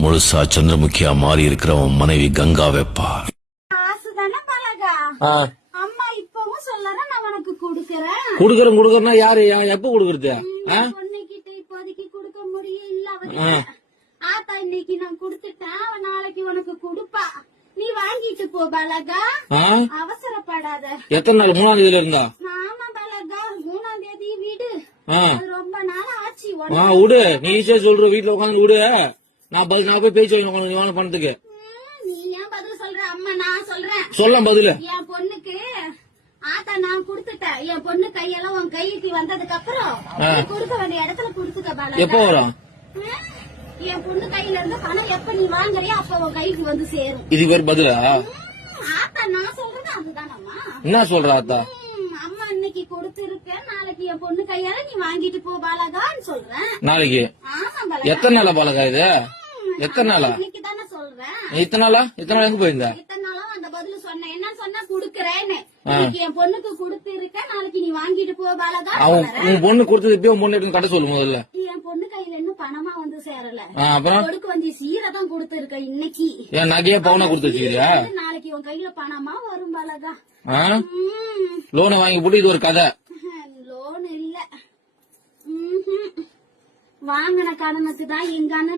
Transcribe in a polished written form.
முழுசா சந்திரமுகியா மாறி இருக்கிற உன் மனைவி கங்கா வெப்பா. அம்மா இப்பவும் சொல்லற நான் உனக்கு குடுக்கறேன். குடுக்கறேன்னா யாரு எப்ப குடுக்கறது? பொண்ணுகிட்ட இப்போதைக்கு குடுக்க முடியல. ஆத்தா இன்னைக்கு நான் குடுத்துட்டேன், நாளைக்கு உனக்கு குடுப்பா. நீ வாங்கிட்டு போ பாலகா, அவசரப்படாத. எத்தனை நாள்? 3ஆம் தேதியில இருந்தா? ஆமா பாலகா, 3ஆம் தேதி வீடு. ரொம்ப நாள் ஆச்சு. விடு, நீ ஈஸியா சொல்ற. வீட்டுல உட்காந்து விடு, நான் போய் பேச்சு வாங்க பணத்துக்கு. நீ ஏன் பதில் சொல்ற? அம்மா நான் சொல்றேன். சொல்ல பதில். என் பொண்ணுக்கு ஆத்தா நான் குடுத்துட்டேன். என் பொண்ணு கையெல்லாம் உன் கைக்கு வந்ததுக்கு அப்புறம் குடுக்க வேண்டிய இடத்துல குடுத்துக்க பாலகா. எப்ப வரும்? என் பொண்ணு கையில இருந்து பணம் எப்ப நீ வாங்குறியோ அப்ப உன் கைக்கு வந்து சேரும். இதுக்கு பேர் பதிலா? ஆத்தா நான் சொல்றது அதுதானம்மா. என்ன சொல்ற ஆத்தா? அம்மா இன்னைக்கு கொடுத்திருக்க, நாளைக்கு என் பொண்ணு கையால நீ வாங்கிட்டு போ பாலகான்னு சொல்றேன். நாளைக்கு? எத்தனை நாளா பாலகா இது? எத்தனை நாளா? இன்னைக்கு தானே சொல்றேன். இத்தனை நாளா எங்க போயிருந்த? இத்தனை நாளா அந்த பதில் சொன்னேன். என்ன சொன்னா குடுக்கறேன்னு. இன்னைக்கு என் பொண்ணுக்கு கொடுத்திருக்க, நாளைக்கு நீ வாங்கிட்டு போ பாலகா. உன் பொண்ணு கொடுத்தது இப்பயும் பொண்ணு எடுத்து கட்ட சொல்லு முதல்ல. என் பொண்ணு கையில இன்னும் பணமா வந்து சேரல. அப்புறம் கொடுக்க வேண்டிய சீரை தான் கொடுத்திருக்க இன்னைக்கு. என் நகையா பவுனா கொடுத்து வச்சுக்கிறியா? நாளைக்கு உன் கையில பணமா வரும் பாலகா. லோனை வாங்கி போட்டு இது ஒரு கதை. லோன் இல்ல, வாங்கின கடனுக்கு தான் எங்க அண்ணன்